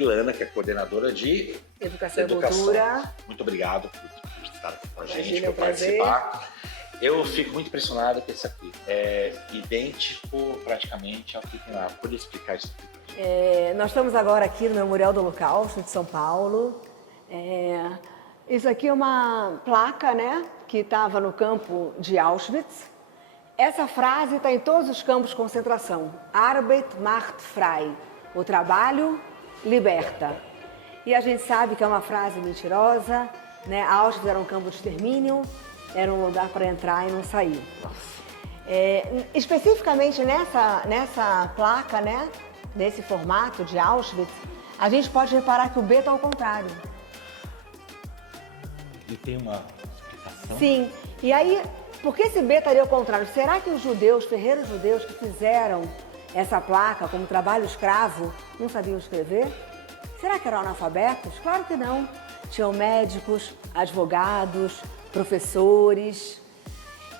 Ilana, que é coordenadora de Educação e Cultura. Muito obrigado por estar aqui com a gente, Imagina, por participar. Eu fico muito impressionado com esse aqui. É idêntico praticamente ao que tem lá. Pode explicar isso? Nós estamos agora aqui no Memorial do Holocausto de São Paulo. Isso aqui é uma placa, né, que estava no campo de Auschwitz. Essa frase está em todos os campos de concentração. Arbeit macht frei. O trabalho liberta. E a gente sabe que é uma frase mentirosa, né? Auschwitz era um campo de extermínio, era um lugar para entrar e não sair. Especificamente nessa placa, né, nesse formato de Auschwitz, a gente pode reparar que o B está ao contrário. E tem uma explicação? Sim. E aí, por que esse B estaria ao contrário? Será que os judeus, ferreiros judeus que fizeram essa placa como trabalho escravo, não sabiam escrever? Será que eram analfabetos? Claro que não. Tinham médicos, advogados, professores.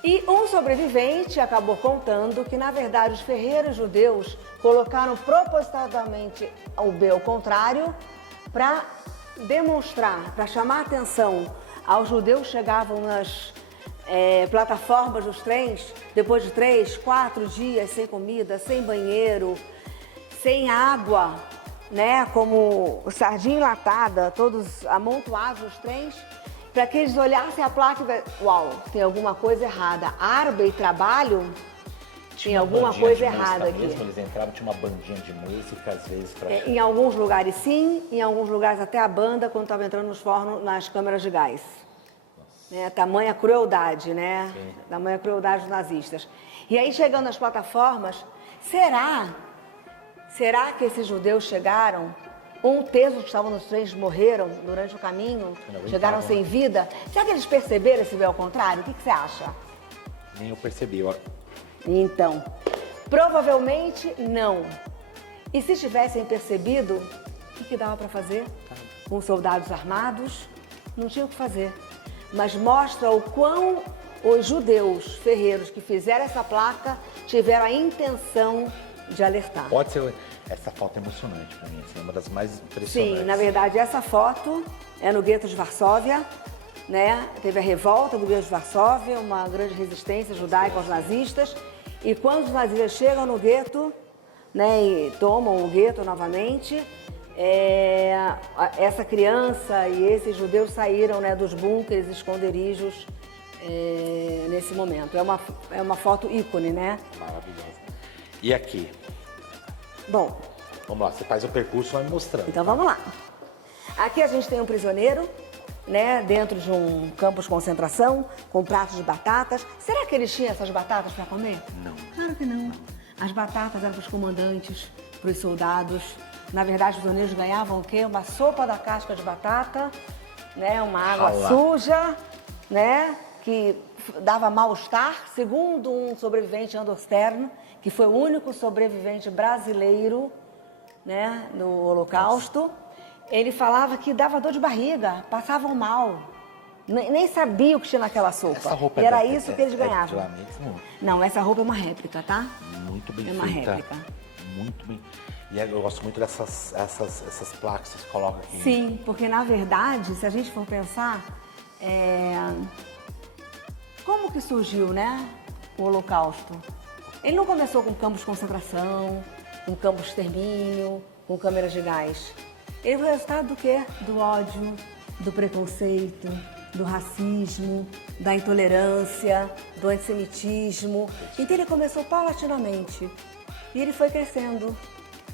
E um sobrevivente acabou contando que, na verdade, os ferreiros judeus colocaram propositadamente o B ao contrário para demonstrar, para chamar a atenção aos judeus que chegavam nas plataformas dos trens, depois de 3, 4 dias sem comida, sem banheiro, sem água, né, como sardinha enlatada, todos amontoados nos trens, para que eles olhassem a placa e uau, tem alguma coisa errada. Arbeit, trabalho, tinha alguma coisa errada aqui. Mesmo eles entravam, tinha uma bandinha de música, às vezes, para... Em alguns lugares sim, em alguns lugares até a banda, quando estava entrando nos fornos, nas câmeras de gás. Tamanha crueldade, né? Sim. Tamanha crueldade dos nazistas. E aí, chegando às plataformas, será que esses judeus chegaram? Um terço que estavam nos trens morreram durante o caminho, chegaram sem vida. Será que eles perceberam esse B ao contrário? O que você acha? Nem eu percebi, ó. Então, provavelmente não. E se tivessem percebido, o que dava para fazer? Com soldados armados, não tinha o que fazer. Mas mostra o quão os judeus ferreiros que fizeram essa placa tiveram a intenção de alertar. Pode ser... Essa foto é emocionante para mim, é uma das mais impressionantes. Sim, na verdade, essa foto é no gueto de Varsóvia, né? Teve a revolta do gueto de Varsóvia, uma grande resistência judaica aos nazistas. E quando os nazistas chegam no gueto, né, e tomam o gueto novamente, essa criança e esses judeus saíram, né, dos bunkers, esconderijos, nesse momento. É uma foto ícone, né? Maravilhosa. E aqui? Bom, vamos lá, você faz o percurso e vai me mostrando. Então vamos lá. Aqui a gente tem um prisioneiro, né, dentro de um campo de concentração, com pratos de batatas. Será que eles tinham essas batatas para comer? Não. Claro que não. As batatas eram para os comandantes, para os soldados. Na verdade, os prisioneiros ganhavam o quê? Uma sopa da casca de batata, né, uma água suja, né, que dava mal-estar, segundo um sobrevivente, Andor Stern, que foi o único sobrevivente brasileiro, né, no Holocausto. Ele falava que dava dor de barriga, passavam mal, nem sabia o que tinha naquela sopa. Essa roupa e era isso que eles ganhavam. Mesmo? Não, essa roupa é uma réplica, tá? Muito bem feita. É uma réplica. Muito bem. E eu gosto muito dessas placas que vocês colocam aqui. Sim, porque na verdade, se a gente for pensar, como que surgiu, né, o Holocausto? Ele não começou com campos de concentração, com campos de extermínio, com câmeras de gás. Ele foi o resultado do quê? Do ódio, do preconceito, do racismo, da intolerância, do antissemitismo. Então ele começou paulatinamente e ele foi crescendo.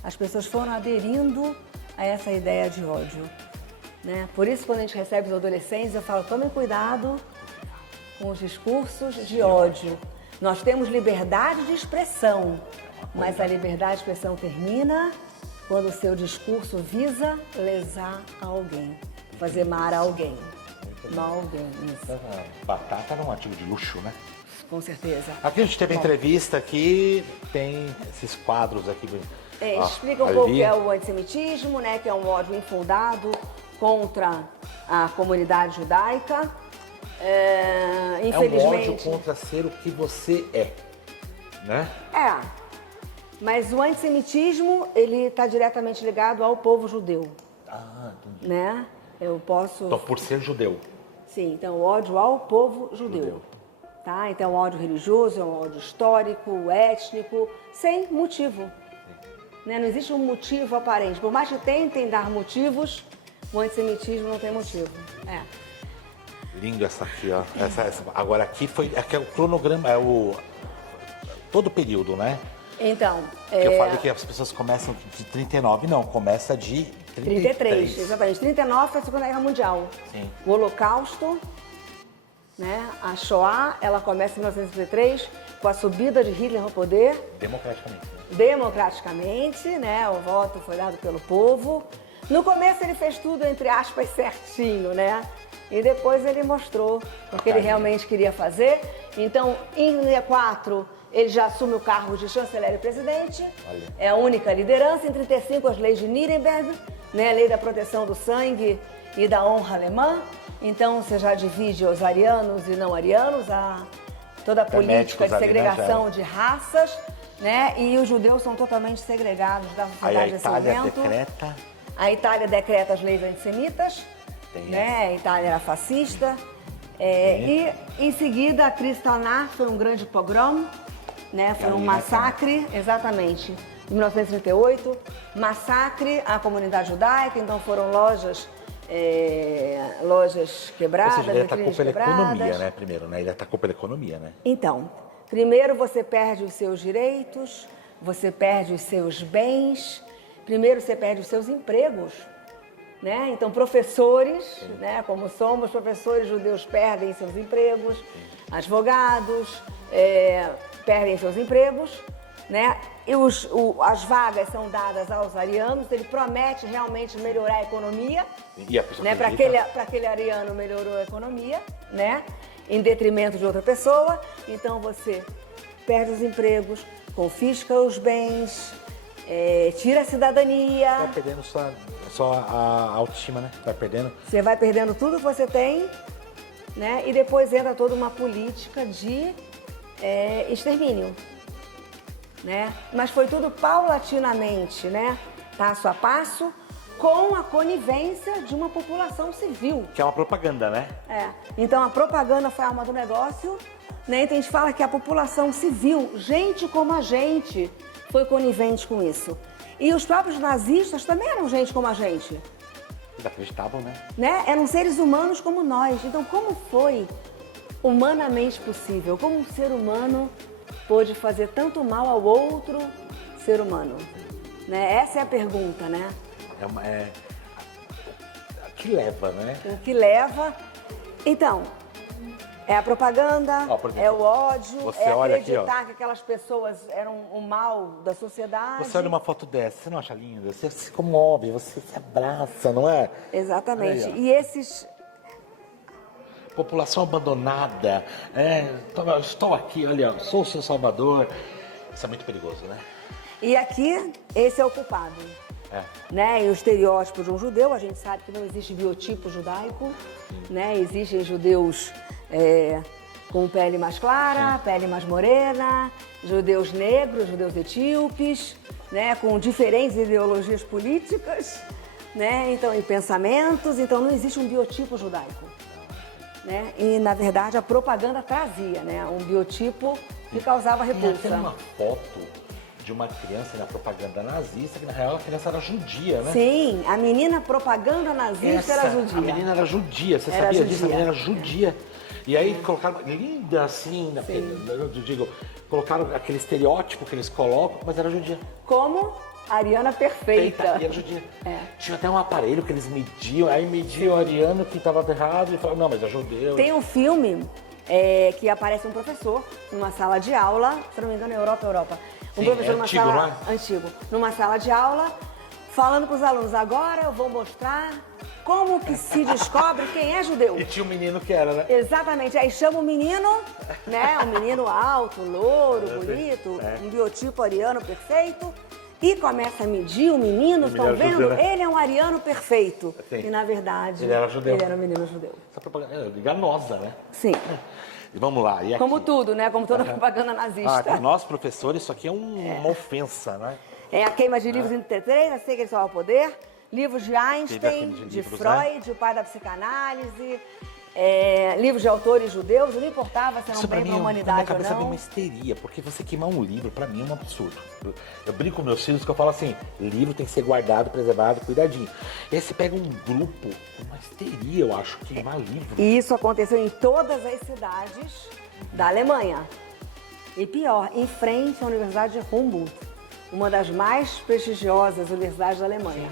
As pessoas foram aderindo a essa ideia de ódio, né? Por isso, quando a gente recebe os adolescentes, eu falo, tomem cuidado com os discursos de ódio. Nós temos liberdade de expressão, mas a liberdade de expressão termina quando o seu discurso visa lesar alguém, fazer mal a alguém. Mal a alguém, isso. Batata era um artigo de luxo, né? Com certeza. Aqui a gente teve entrevista aqui, tem esses quadros aqui. Explica um pouco o que é o antissemitismo, né? Que é um ódio infundado contra a comunidade judaica. Infelizmente... É um ódio contra ser o que você é, né? Mas o antissemitismo, ele está diretamente ligado ao povo judeu. Ah, entendi. Né? Eu posso... Então, por ser judeu. Sim, então o ódio ao povo judeu. Tá? Então, ódio religioso, é um ódio histórico, étnico, sem motivo. Né? Não existe um motivo aparente. Por mais que tentem dar motivos, o antissemitismo não tem motivo. É. Lindo essa aqui, ó. Agora aqui é o cronograma, todo o período, né? Então, Eu falei que as pessoas começam de 39, não, começa de 33, exatamente. 39 foi a Segunda Guerra Mundial. Sim. O Holocausto, né? A Shoah, ela começa em 1933 com a subida de Hitler ao poder. Democraticamente, né? O voto foi dado pelo povo. No começo ele fez tudo, entre aspas, certinho, né? E depois ele mostrou o que ele realmente queria fazer. Então, em 1934, ele já assume o cargo de chanceler e presidente. Olha. É a única liderança. Em 1935, as leis de Nuremberg, né? A lei da proteção do sangue e da honra alemã. Então, você já divide os arianos e não arianos, toda a política de segregação de raças, né? E os judeus são totalmente segregados da sociedade nesse momento. A Itália decreta as leis antissemitas, né? A Itália era fascista. E em seguida a Kristallnacht foi um grande pogrom, né? Foi um massacre, exatamente, em 1938, massacre à comunidade judaica, então foram lojas quebradas, ou seja, ele atacou pela quebradas. economia, né? Primeiro, né? Ele atacou pela economia, né? Então, primeiro você perde os seus direitos, você perde os seus bens, primeiro você perde os seus empregos. Né? Então, professores, né? Como somos, professores judeus perdem seus empregos, advogados perdem seus empregos, né? E as vagas são dadas aos arianos, ele promete realmente melhorar a economia, né? Para aquele ariano melhorou a economia, né? Em detrimento de outra pessoa, então você perde os empregos, confisca os bens, tira a cidadania. Vai perdendo só a autoestima, né? Vai perdendo. Você vai perdendo tudo que você tem, né? E depois entra toda uma política de extermínio, né? Mas foi tudo paulatinamente, né? Passo a passo, com a conivência de uma população civil. Que é uma propaganda, né? Então a propaganda foi a alma do negócio, né? Então a gente fala que a população civil, gente como a gente, foi conivente com isso. E os próprios nazistas também eram gente como a gente. Eles acreditavam, né? Eram seres humanos como nós. Então, como foi humanamente possível? Como um ser humano pôde fazer tanto mal ao outro ser humano? Né? Essa é a pergunta, né? O que leva, né? O que leva... Então... É a propaganda, é o ódio, é acreditar que aquelas pessoas eram o mal da sociedade. Você olha uma foto dessa, você não acha linda? Você se comove, você se abraça, não é? Exatamente. E esses... População abandonada, estou aqui, olha, sou o seu salvador. Isso é muito perigoso, né? E aqui, esse é o culpado. Né? E o estereótipo de um judeu, a gente sabe que não existe biotipo judaico, né? Existem judeus com pele mais clara, pele mais morena, judeus negros, judeus etíopes, né? Com diferentes ideologias políticas, né? Então, e pensamentos, então não existe um biotipo judaico. Né? E, na verdade, a propaganda trazia, né? Um biotipo que causava repulsa. Tem uma foto de uma criança na propaganda nazista, que na real a criança era judia, né? Sim, a menina propaganda nazista era judia. A menina era judia, você sabia disso? A menina era judia. E aí colocaram, linda assim, eu digo, colocaram aquele estereótipo que eles colocam, mas era judia. Como a ariana perfeita. E era judia. Tinha até um aparelho que eles mediam, aí mediam o ariano que estava errado e falaram, não, mas é judeu. Tem um filme que aparece um professor numa sala de aula, se não me engano é Europa. Um professor numa antigo, sala, não é? Antigo, numa sala de aula, falando para os alunos, agora eu vou mostrar como que se descobre quem é judeu. E tinha um menino que era, né? Exatamente, aí chama o menino, né? Um menino alto, louro, bonito, um biotipo ariano perfeito, e começa a medir o menino, estão era vendo? judeu, né? Ele é um ariano perfeito. Sim. E, na verdade, Ele era judeu. ele era um menino judeu. Essa propaganda é enganosa, né? Sim. E vamos lá. E aqui? Como tudo, né? Como toda propaganda nazista. Para nós, professores, isso aqui é uma ofensa, né? É a queima de livros em 33, a Seca ao Poder, livros de Teve a Einstein, queima de de livros, Freud, o pai da psicanálise, livros de autores judeus, não importava se era um Isso pra bem mim, para a na minha humanidade cabeça ou vem não. uma histeria, porque você queimar um livro, pra mim, é um absurdo. Eu brinco com meus filhos que eu falo assim, livro tem que ser guardado, preservado, cuidadinho. E aí você pega um grupo, uma histeria, eu acho, queimar livro. E isso aconteceu em todas as cidades da Alemanha. E pior, em frente à Universidade de Humboldt, uma das mais prestigiosas universidades da Alemanha.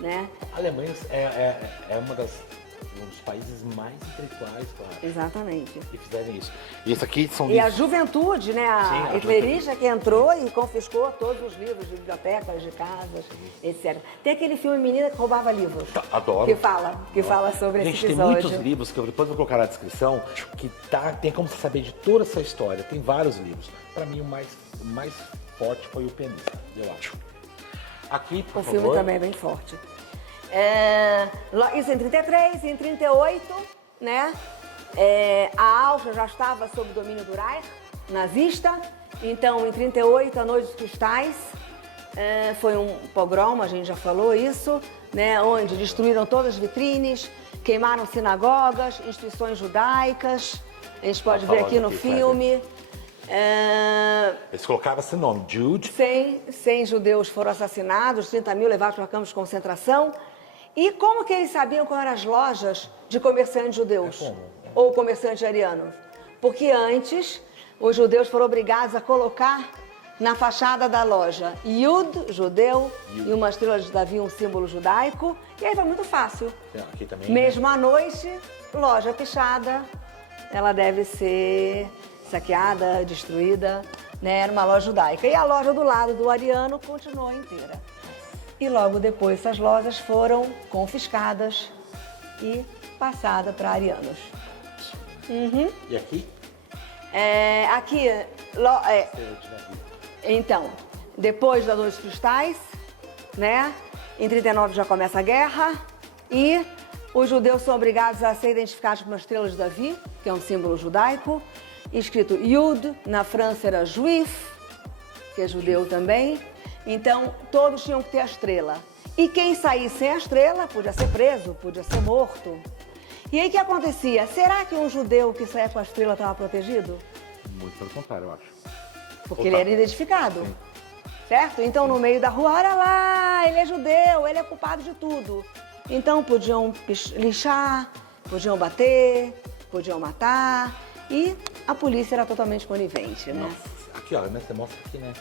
Né? A Alemanha é um dos países mais intelectuais, claro, Exatamente. que fizeram isso. E isso aqui são E a livros... juventude, né? Sim, A a hitlerista que entrou e confiscou todos os livros de bibliotecas, de casas, etc. Tem aquele filme Menina que Roubava Livros. Adoro. Que fala sobre Gente, esse tem episódio. muitos livros que eu depois vou colocar na descrição que tem como você saber de toda essa história. Tem vários livros. Para mim, o mais forte foi o Pianista, eu acho. Aqui, por O favor. filme também é bem forte. Isso em 33, em 38, né? A Áustria já estava sob domínio do Reich, nazista. Então, em 38, a Noite dos Cristais, foi um pogrom, a gente já falou isso, né? Onde destruíram todas as vitrines, queimaram sinagogas, instituições judaicas. A gente pode ver aqui no filme. Eles colocavam esse nome, Jude. 100 judeus foram assassinados, 30 mil levados para campos de concentração. E como que eles sabiam quais eram as lojas de comerciantes judeus? Ou comerciantes arianos? Porque antes, os judeus foram obrigados a colocar na fachada da loja Yud, judeu, e uma estrela de Davi, um símbolo judaico. E aí foi muito fácil. Aqui também, Mesmo à noite, loja pichada, ela deve ser saqueada, destruída, né? Era uma loja judaica. E a loja do lado do ariano continuou inteira. E logo depois essas lojas foram confiscadas e passadas para arianos. E aqui? Então, depois da Noite dos Cristais, né? Em 39 já começa a guerra e os judeus são obrigados a ser identificados por uma estrela de Davi, que é um símbolo judaico, escrito Yud, na França era Juif, que é judeu também. Então, todos tinham que ter a estrela. E quem saísse sem a estrela podia ser preso, podia ser morto. E aí o que acontecia? Será que um judeu que saía com a estrela estava protegido? Muito pelo contrário, eu acho. Porque ele era identificado. Sim. Certo? Então, no meio da rua, olha lá, ele é judeu, ele é culpado de tudo. Então, podiam lixar, podiam bater, podiam matar. E a polícia era totalmente conivente, né? Nossa. Aqui, ó, você mostra aqui, né?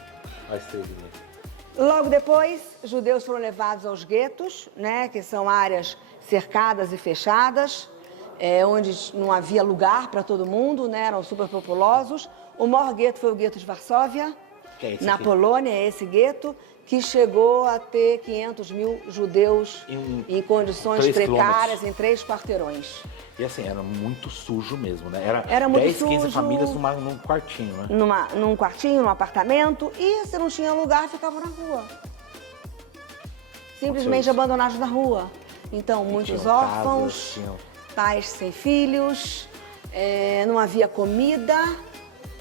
A estrelinha. Logo depois, judeus foram levados aos guetos, né? Que são áreas cercadas e fechadas, onde não havia lugar para todo mundo, né? Eram superpopulosos. O maior gueto foi o gueto de Varsóvia, na Polônia, é esse gueto, que chegou a ter 500 mil judeus em condições precárias, em 3 quarteirões. E assim, era muito sujo mesmo, né? Era muito 10, sujo, 15 famílias num quartinho, né? Num quartinho, num apartamento, e se não tinha lugar, ficavam na rua. Simplesmente abandonados na rua. Então, muitos órfãos, pais sem filhos, não havia comida,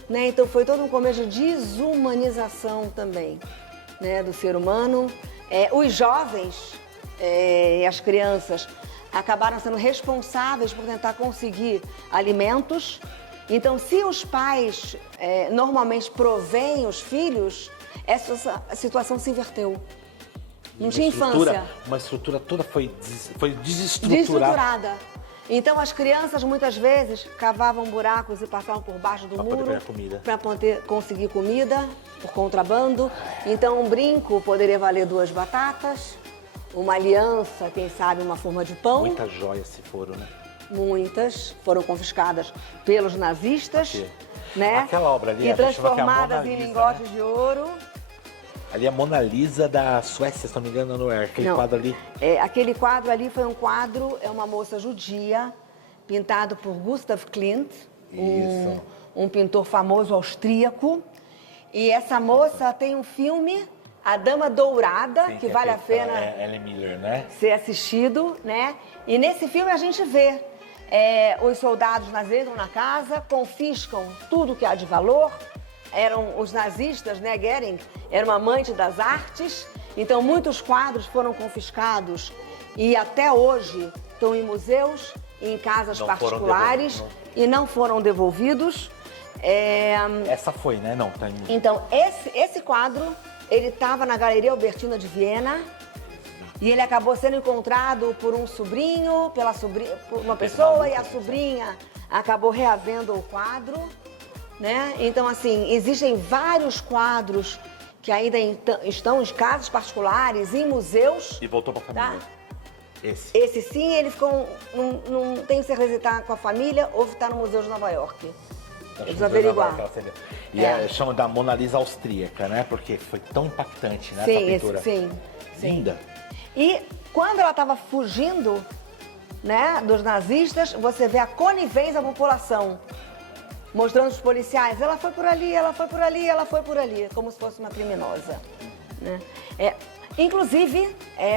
né? Então foi todo um começo de desumanização também, né, do ser humano. Os jovens e as crianças acabaram sendo responsáveis por tentar conseguir alimentos. Então, se os pais normalmente provêm os filhos, essa situação se inverteu. Não tinha infância. Uma estrutura toda foi desestruturada. Então, as crianças muitas vezes cavavam buracos e passavam por baixo do muro para poder conseguir comida por contrabando. Então, um brinco poderia valer 2 batatas, uma aliança, quem sabe, uma forma de pão. Muitas joias se foram, né? Muitas foram confiscadas pelos nazistas, né? Aquela obra ali, e transformadas em lingotes, né, de ouro. Ali a Mona Lisa da Suécia, se não me engano, não é? Aquele quadro ali. Aquele quadro ali foi um quadro, uma moça judia, pintado por Gustav Klimt, um pintor famoso austríaco. E essa moça tem um filme A Dama Dourada, Sim, que vale a pena Ellen Miller, né? ser assistido, né? E nesse filme a gente vê os soldados nazistas entram na casa, confiscam tudo que há de valor. Eram os nazistas, né? Goering era um amante das artes, então muitos quadros foram confiscados e até hoje estão em museus, em casas particulares e não foram devolvidos. Essa foi, né? Não, tá em... Então, esse quadro, ele estava na Galeria Albertina de Viena e ele acabou sendo encontrado por um sobrinho, por uma pessoa, e a sobrinha acabou reavendo o quadro, né? Então, assim, existem vários quadros que ainda estão em casas particulares, em museus. E voltou pra família. Tá? Esse sim, ele ficou, não tenho certeza se está com a família ou se está no Museu de Nova York. Eles averiguar. Chama da Mona Lisa austríaca, né? Porque foi tão impactante, né? Sim, essa pintura. sim. Linda. E quando ela estava fugindo, né, dos nazistas, você vê a conivência da população, mostrando os policiais. Ela foi por ali, ela foi por ali, ela foi por ali, como se fosse uma criminosa. Né? Inclusive,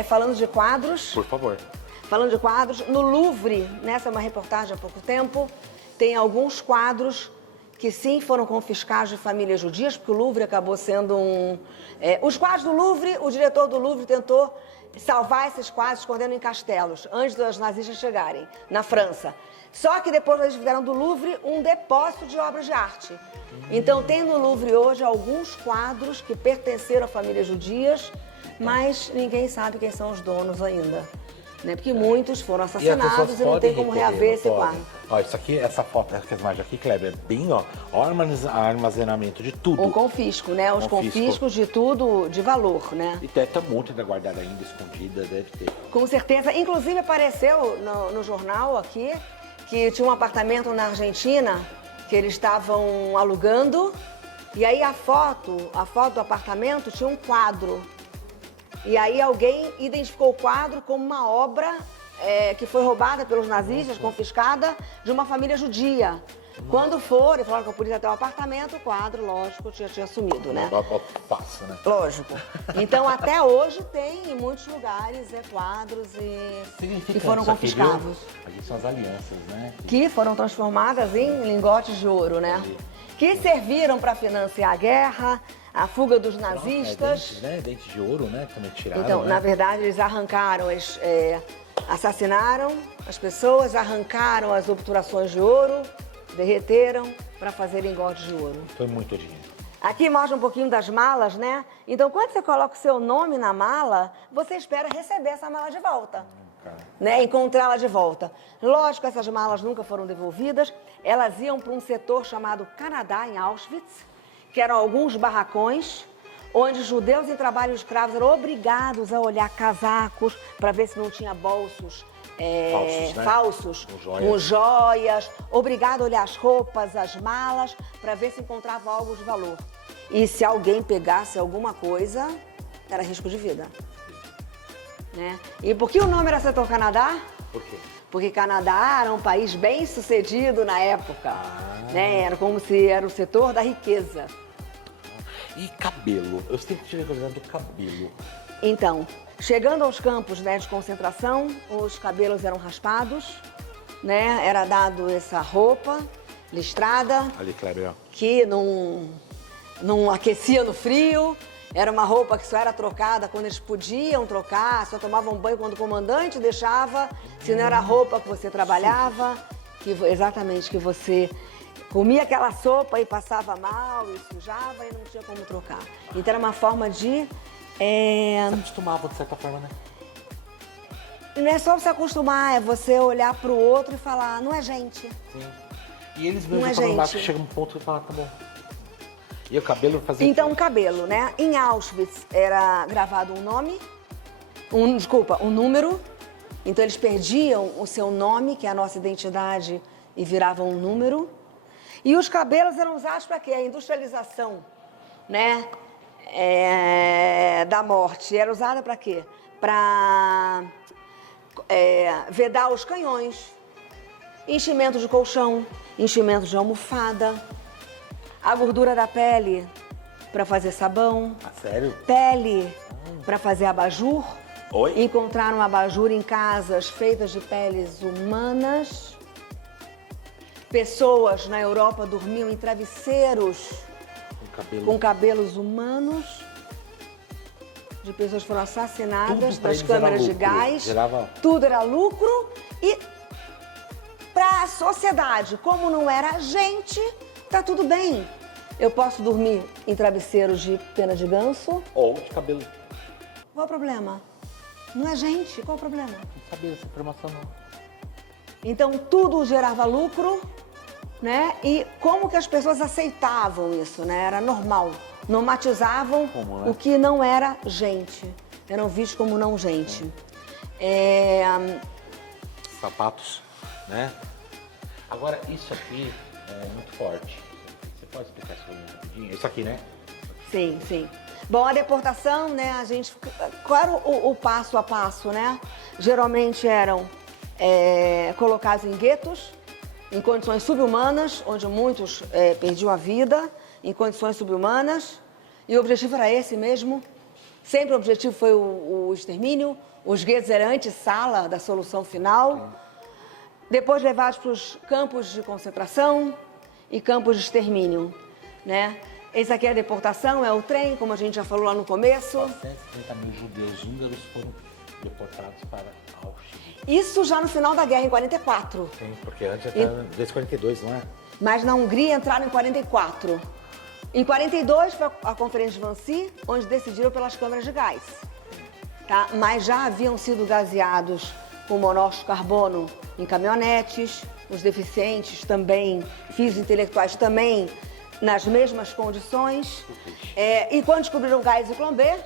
falando de quadros... Por favor. Falando de quadros, no Louvre, nessa é uma reportagem há pouco tempo, tem alguns quadros que sim foram confiscados de famílias judias, porque o Louvre acabou sendo os quadros do Louvre, o diretor do Louvre tentou salvar esses quadros escondendo em castelos, antes dos nazistas chegarem, na França. Só que depois eles fizeram do Louvre um depósito de obras de arte. Então tem no Louvre hoje alguns quadros que pertenceram a famílias judias, mas ninguém sabe quem são os donos ainda. Né? Porque muitos foram assassinados e não tem como reaver esse quadro. Ó, isso aqui, essa foto, essa imagem aqui, Kleber, é bem, ó, armazenamento de tudo. O confisco, né? Os confiscos de tudo de valor, né? E deve ter muito ainda guardada ainda, escondida, deve ter. Com certeza. Inclusive apareceu no jornal aqui que tinha um apartamento na Argentina que eles estavam alugando e aí a foto do apartamento tinha um quadro. E aí alguém identificou o quadro como uma obra que foi roubada pelos nazistas, confiscada, de uma família judia. Quando foram, falaram com a polícia até o apartamento, o quadro, lógico, tinha sumido, né? Fácil, né? Lógico. Então, até hoje, tem em muitos lugares quadros que foram confiscados. Aqui são as alianças, né? Que foram transformadas em lingotes de ouro, né? Que serviram para financiar a guerra, a fuga dos nazistas. Dentes de ouro, né? Também tiraram. Então, na verdade, eles arrancaram, assassinaram as pessoas, arrancaram as obturações de ouro, derreteram para fazer lingotes de ouro. Foi muito dinheiro. Aqui mostra um pouquinho das malas, né? Então, quando você coloca o seu nome na mala, você espera receber essa mala de volta. Né? Encontrá-la de volta. Lógico que essas malas nunca foram devolvidas. Elas iam para um setor chamado Canadá, em Auschwitz, que eram alguns barracões, onde judeus em trabalho escravos eram obrigados a olhar casacos para ver se não tinha bolsos falsos, com joias, obrigado a olhar as roupas, as malas, para ver se encontrava algo de valor. E se alguém pegasse alguma coisa, era risco de vida. Né? E por que o nome era Setor Canadá? Por quê? Porque Canadá era um país bem sucedido na época. Né? Era como se era o setor da riqueza. E cabelo? Eu sempre tive curiosidade do cabelo. Então, chegando aos campos, né, de concentração, os cabelos eram raspados, né? Era dado essa roupa listrada, Ali, Kleber, ó. que não aquecia no frio. Era uma roupa que só era trocada quando eles podiam trocar, só tomavam banho quando o comandante deixava. Se não era a roupa que você trabalhava, exatamente, que você comia aquela sopa e passava mal e sujava e não tinha como trocar. Então era uma forma de... Se acostumavam, de certa forma, né? Não é só se acostumar, é você olhar pro outro e falar, não é gente. Sim. E eles mesmos Não é falam gente. que chega um ponto e fala, tá bom. E o cabelo fazia Então, o cabelo, né? Em Auschwitz era gravado um nome, um número. Então, eles perdiam o seu nome, que é a nossa identidade, e viravam um número. E os cabelos eram usados para quê? A industrialização, né? Da morte. Era usada para quê? Para vedar os canhões, enchimento de colchão, enchimento de almofada. A gordura da pele para fazer sabão, Ah, sério? pele para fazer abajur. Oi? Encontraram abajur em casas feitas de peles humanas. Pessoas na Europa dormiam em travesseiros com cabelos humanos. De pessoas que foram assassinadas Tudo pra nas eles era câmeras de lucro, gás. gerava- Tudo era lucro. E para a sociedade, como não era gente, tá tudo bem. Eu posso dormir em travesseiros de pena de ganso. Ou de cabelo. Qual o problema? Não é gente, qual o problema? Não sabia dessa informação, não. Então tudo gerava lucro, né? E como que as pessoas aceitavam isso, né? Era normal. Normatizavam Como, né? o que não era gente. Eram vistos como não gente. Sapatos, né? Agora, isso aqui é muito forte. Você pode explicar isso pra mim rapidinho? Isso aqui, né? Sim, sim. Bom, a deportação, né, a gente... Qual era o passo a passo, né? Geralmente eram colocados em guetos, em condições subhumanas, onde muitos perdiam a vida, em condições subhumanas. E o objetivo era esse mesmo. Sempre o objetivo foi o extermínio. Os guetos eram antessala da solução final. Depois levados para os campos de concentração e campos de extermínio, né? Esse aqui é a deportação, é o trem, como a gente já falou lá no começo. 130 mil judeus húngaros foram deportados para Auschwitz. Isso já no final da guerra, em 44. Sim, porque antes era desde 42, não é? Mas na Hungria entraram em 44. Em 42 foi a Conferência de Wannsee, onde decidiram pelas câmaras de gás. Tá? Mas já haviam sido gaseados com monóxido de carbono em caminhonetes, os deficientes também, físicos intelectuais também, nas mesmas condições. E quando descobriram o gás Zyklon-B,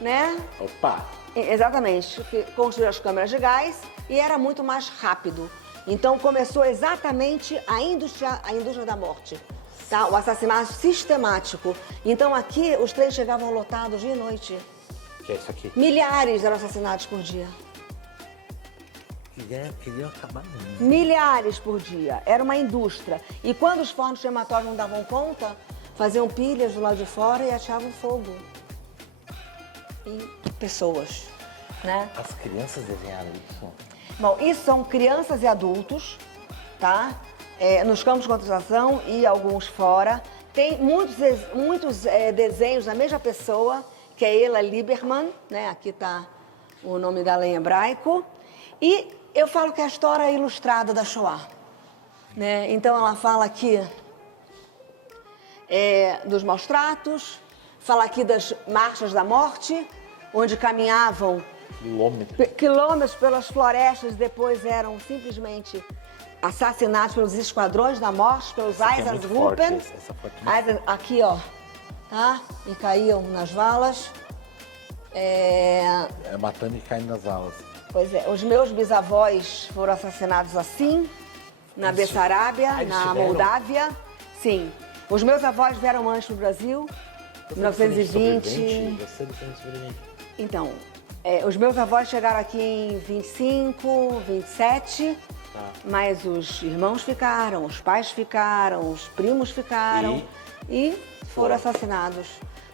né? Opa! Exatamente, construíram as câmeras de gás e era muito mais rápido. Então começou exatamente a indústria da morte, tá? O assassinato sistemático. Então aqui os trens chegavam lotados dia e noite. Que é isso aqui? Milhares eram assassinados por dia. Queriam acabar mesmo. Milhares por dia. Era uma indústria. E quando os fornos crematórios não davam conta, faziam pilhas do lado de fora e achavam fogo. E pessoas, né? As crianças desenharam isso. Bom, isso são crianças e adultos, tá? Nos campos de concentração e alguns fora. Tem muitos desenhos da mesma pessoa, que é Ela Lieberman, né? Aqui está o nome dela em hebraico. E eu falo que é a história ilustrada da Shoah, né? Então ela fala aqui dos maus tratos, fala aqui das marchas da morte, onde caminhavam quilômetros pelas florestas e depois eram simplesmente assassinados pelos esquadrões da morte, pelos Einsatzgruppen. Aqui, ó, tá? E caíam nas valas. Matando e caindo nas valas. Pois é, os meus bisavós foram assassinados assim, na Bessarábia, na Moldávia. Sim. Os meus avós vieram antes no Brasil, em 1920. Você é sobrevivente. Então, os meus avós chegaram aqui em 25, 27, mas os irmãos ficaram, os pais ficaram, os primos ficaram e foram assassinados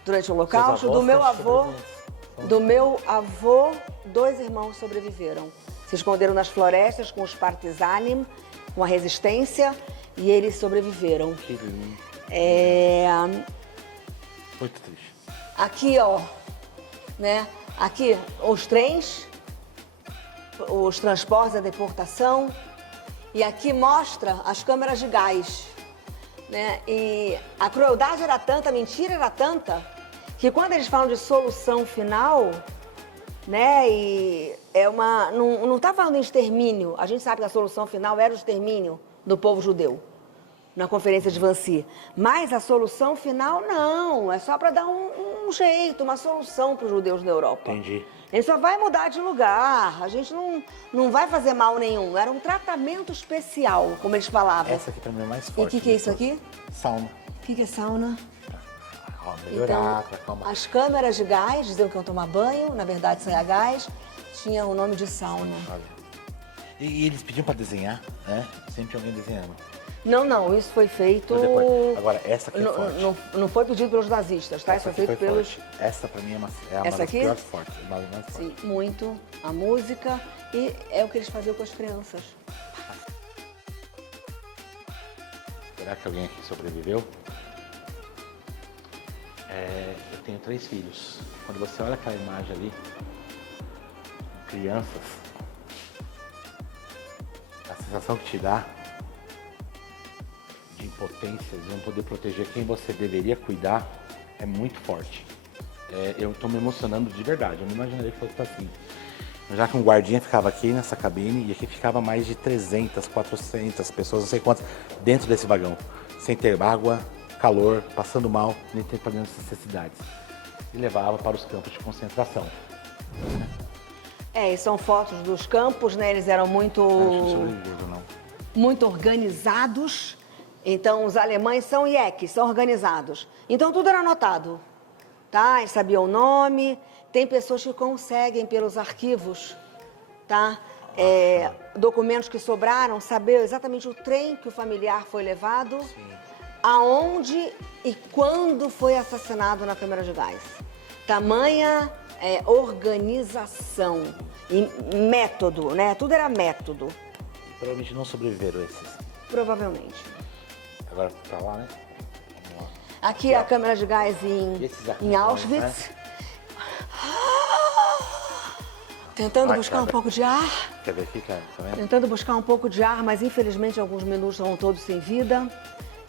durante o Holocausto. Do meu avô, 2 irmãos sobreviveram. Se esconderam nas florestas com os partisanim, com a resistência, e eles sobreviveram. Que lindo. Muito triste. Aqui, ó, né? Aqui, os trens, os transportes, a deportação. E aqui mostra as câmeras de gás, né? E a crueldade era tanta, a mentira era tanta, que quando eles falam de solução final, né? E não está falando em extermínio. A gente sabe que a solução final era o extermínio do povo judeu, na Conferência de Wannsee. Mas a solução final, não. É só para dar um jeito, uma solução para os judeus da Europa. Entendi. Ele só vai mudar de lugar. A gente não vai fazer mal nenhum. Era um tratamento especial, como eles falavam. Essa aqui também é mais forte. E o que é isso aqui? Sauna. O que é sauna? Melhorar, então, as câmeras de gás diziam que iam tomar banho, na verdade saia gás, tinha o nome de sauna. E eles pediam para desenhar, né? Sempre alguém desenhando. Não, isso foi feito... Foi depois. Agora, essa aqui é não, forte. não foi pedido pelos nazistas, tá? Isso Essa foi aqui feito pelos... forte. Essa pra mim é uma Essa das aqui? piores fortes. Uma das mais fortes. Sim, muito. A música e é o que eles faziam com as crianças. Será que alguém aqui sobreviveu? Eu tenho 3 filhos. Quando você olha aquela imagem ali, crianças, a sensação que te dá de impotência, de não poder proteger quem você deveria cuidar, é muito forte. Eu estou me emocionando de verdade, eu não imaginei que fosse assim. Já que um guardinha ficava aqui nessa cabine e aqui ficava mais de 300, 400 pessoas, não sei quantas, dentro desse vagão, sem ter água, calor, passando mal, nem ter fazendo necessidades. E levava para os campos de concentração. E são fotos dos campos, né? Eles eram muito organizados. Então, os alemães são IEC, são organizados. Então, tudo era anotado, tá? Eles sabiam o nome. Tem pessoas que conseguem, pelos arquivos, tá? Documentos que sobraram, saber exatamente o trem que o familiar foi levado, sim, aonde e quando foi assassinado na câmara de gás. Tamanha organização e método, né? Tudo era método. Provavelmente não sobreviveram esses. Provavelmente. Agora, pra lá, né? Vamos lá. Aqui a câmara de gás em Auschwitz. Né? Tentando buscar um pouco de ar. Quer ver aqui, cara? Tá vendo? Tentando buscar um pouco de ar, mas infelizmente alguns minutos estavam todos sem vida.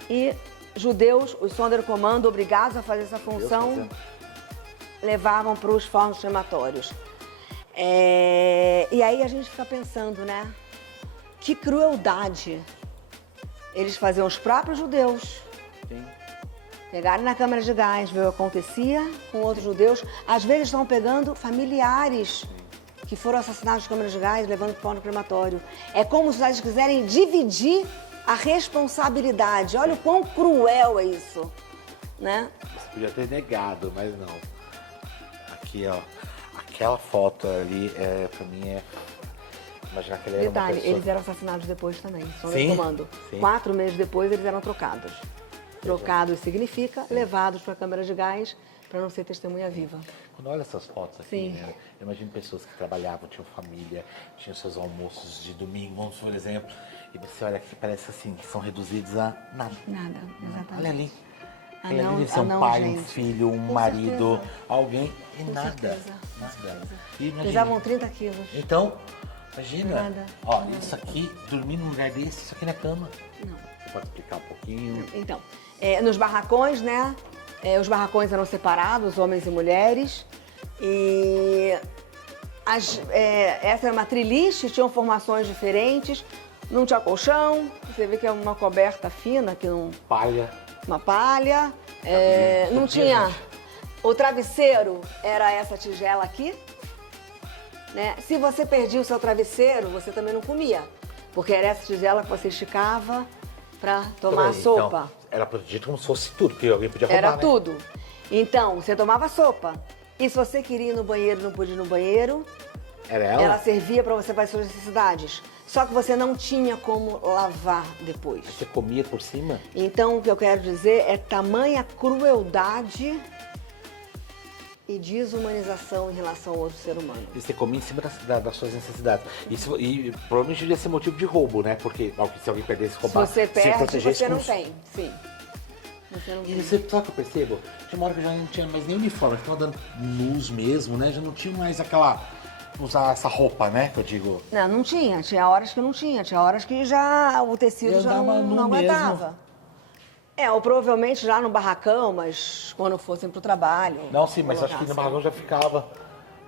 E judeus, os Sonderkommando, obrigados a fazer essa função, levavam para os fornos crematórios. E aí a gente fica pensando, né? Que crueldade. Eles faziam os próprios judeus. Sim. Pegaram na câmara de gás, viu o que acontecia com outros judeus. Às vezes estão pegando familiares que foram assassinados de câmara de gás, levando para o forno crematório. É como se eles quiserem dividir a responsabilidade. Olha o quão cruel é isso, né? Você podia ter negado, mas não. Aqui, ó, aquela foto ali, pra mim imaginar que ele era uma pessoa... eles eram assassinados depois também, só Sim? no comando. Sim. 4 meses depois eles eram trocados. Trocados significa levados para a câmara de gás para não ser testemunha viva. Quando olha essas fotos aqui, né, eu imagino pessoas que trabalhavam, tinham família, tinham seus almoços de domingo, vamos por exemplo, e você olha aqui, parece assim, que são reduzidos a nada. Nada, exatamente. Olha ali. Ah, Olha não, ali, deve ser um pai, um filho, um Com marido, certeza. alguém, e Com nada. certeza, com Nada. certeza. E imagina, Pesavam 30 quilos. então, imagina, Nada. ó, isso aqui, dormir num lugar desse, isso aqui na cama. Não. Você pode explicar um pouquinho? Então, nos barracões, né? Os barracões eram separados, homens e mulheres. E essa era uma triliche, tinham formações diferentes. Não tinha colchão, você vê que é uma coberta fina, que não... Palha. Uma palha. Não tinha... O travesseiro era essa tigela aqui. Né? Se você perdia o seu travesseiro, você também não comia. Porque era essa tigela que você esticava para tomar a sopa. Então, era protegido como se fosse tudo, porque alguém podia roubar, Era né? tudo. Então, você tomava sopa. E se você queria ir no banheiro, não podia ir no banheiro, Era ela? ela servia para você fazer suas necessidades. Só que você não tinha como lavar depois. Você comia por cima? Então, o que eu quero dizer é tamanha crueldade e desumanização em relação ao outro ser humano. E você comia em cima das suas necessidades. E provavelmente devia ser motivo de roubo, né? Porque se alguém perdesse, roubar, Se você perde, protegesse você não com- tem. Sim. Você não E tem. você sabe o que eu percebo? Tinha uma hora que eu já não tinha mais nem uniforme, ficava dando nus mesmo, né? Já não tinha mais aquela... usar essa roupa, né? Que eu digo... Não tinha. Tinha horas que não tinha. Tinha horas que já o tecido Eu já andava não nu aguentava. Ou provavelmente já no barracão, mas quando fossem pro trabalho. Não, sim, mas acho que no colocassem. barracão já ficava...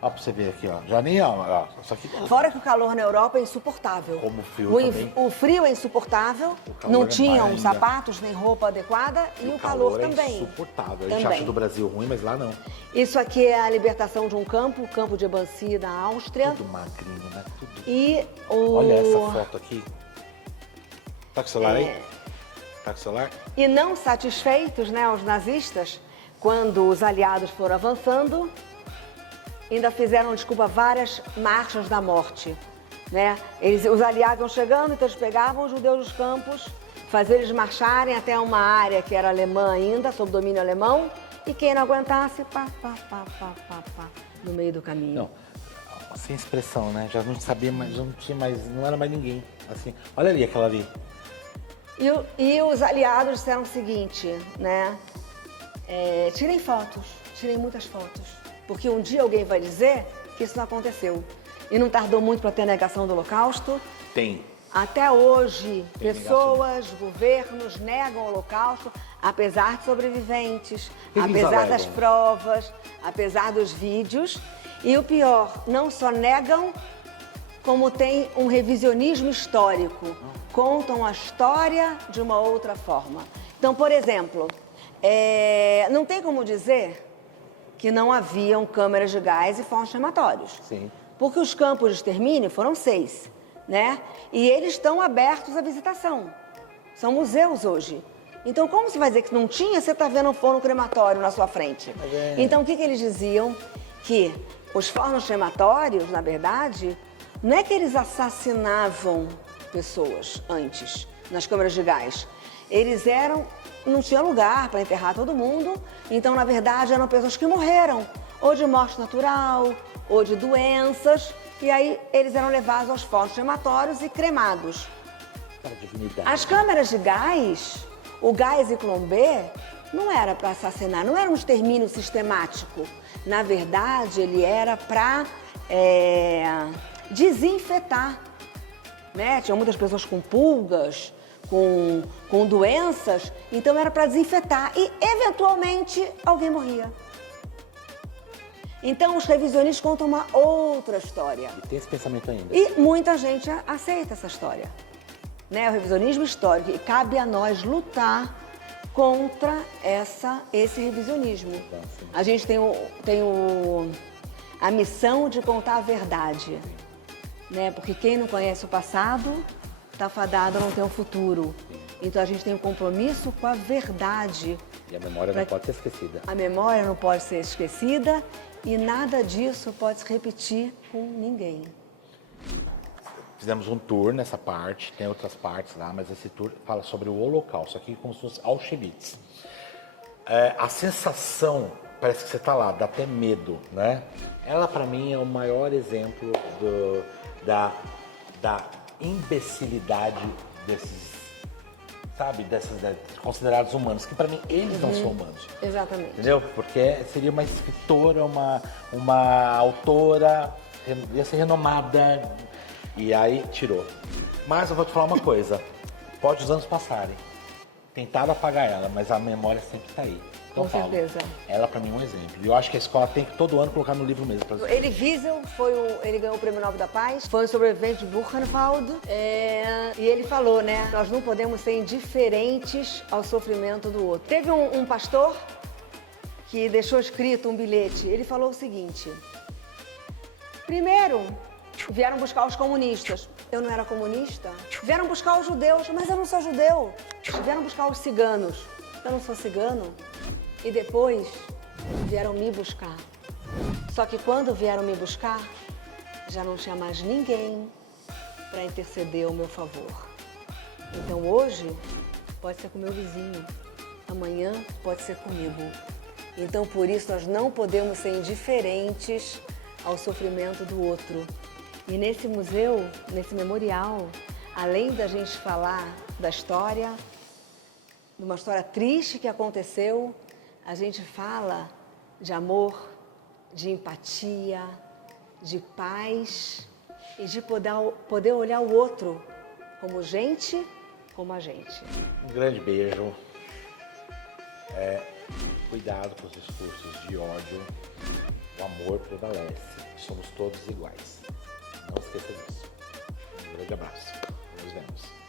Ó, pra você ver aqui, ó. Já nem, ó. Só que... Fora que o calor na Europa é insuportável. Como o frio também. O frio é insuportável, calor não é tinham mais ainda. sapatos nem roupa adequada e o calor é também. insuportável. A gente Também. acha do Brasil ruim, mas lá não. Isso aqui é a libertação de um campo, o campo de Ebanci, na Áustria. Tudo magrinho, né? Tudo. E o... Olha essa foto aqui. Tá com o celular aí? Tá com o celular? E não satisfeitos, né, os nazistas, quando os aliados foram avançando, ainda fizeram, desculpa, várias marchas da morte, né? Os aliados iam chegando, então eles pegavam os judeus dos campos, fazer eles marcharem até uma área que era alemã ainda, sob domínio alemão, e quem não aguentasse, pá, no meio do caminho. Não, sem expressão, né? Já não sabia mais, já não tinha mais, não era mais ninguém. Assim, olha ali, aquela ali. E os aliados disseram o seguinte, né? Tirem fotos, tirem muitas fotos, porque um dia alguém vai dizer que isso não aconteceu. E não tardou muito para ter a negação do Holocausto. Tem. Até hoje, pessoas, governos negam o Holocausto, apesar de sobreviventes, apesar das provas, apesar dos vídeos. E o pior, não só negam, como tem um revisionismo histórico. Contam a história de uma outra forma. Então, por exemplo, não tem como dizer que não haviam câmeras de gás e fornos crematórios. Sim. Porque os campos de extermínio foram 6, né? E eles estão abertos à visitação. São museus hoje. Então, como você vai dizer que não tinha, você está vendo um forno crematório na sua frente? Então, o que eles diziam? Que os fornos crematórios, na verdade, não é que eles assassinavam pessoas antes, nas câmaras de gás. Eles não tinha lugar para enterrar todo mundo, então, na verdade, eram pessoas que morreram, ou de morte natural, ou de doenças, e aí eles eram levados aos fornos crematórios e cremados. As câmaras de gás, o gás Zyklon B, não era para assassinar, não era um extermínio sistemático. Na verdade, ele era para desinfetar, né? Tinha muitas pessoas com pulgas, com doenças, então era para desinfetar e, eventualmente, alguém morria. Então, os revisionistas contam uma outra história. E tem esse pensamento ainda. E muita gente aceita essa história, né? O revisionismo histórico. E cabe a nós lutar contra esse revisionismo. A gente tem a missão de contar a verdade, né? Porque quem não conhece o passado está fadado a não ter um futuro. Então, a gente tem um compromisso com a verdade. E a memória não pode ser esquecida. A memória não pode ser esquecida. E nada disso pode se repetir com ninguém. Fizemos um tour nessa parte, tem outras partes lá, mas esse tour fala sobre o Holocausto, aqui como se fosse Auschwitz. A sensação, parece que você está lá, dá até medo, né? Ela, para mim, é o maior exemplo da imbecilidade desses, sabe, considerados humanos, que para mim eles não são humanos. Exatamente. Entendeu? Porque seria uma escritora, uma autora, ia ser renomada, e aí tirou. Mas eu vou te falar uma coisa, pode os anos passarem, tentaram apagar ela, mas a memória sempre está aí. Então, com certeza. Ela para mim é um exemplo. E eu acho que a escola tem que todo ano colocar no livro mesmo. Elie Wiesel ele ganhou o Prêmio Nobel da Paz, foi um sobrevivente de Buchenwald, e ele falou, né, nós não podemos ser indiferentes ao sofrimento do outro. Teve um pastor que deixou escrito um bilhete, ele falou o seguinte: primeiro, vieram buscar os comunistas. Eu não era comunista. Vieram buscar os judeus, mas eu não sou judeu. Vieram buscar os ciganos. Eu não sou cigano. E depois vieram me buscar. Só que quando vieram me buscar, já não tinha mais ninguém para interceder ao meu favor. Então hoje pode ser com meu vizinho, amanhã pode ser comigo. Então por isso nós não podemos ser indiferentes ao sofrimento do outro. E nesse museu, nesse memorial, além da gente falar da história, de uma história triste que aconteceu, a gente fala de amor, de empatia, de paz e de poder olhar o outro como gente, como a gente. Um grande beijo. Cuidado com os discursos de ódio. O amor prevalece. Somos todos iguais. Não esqueça disso. Um grande abraço. Nos vemos.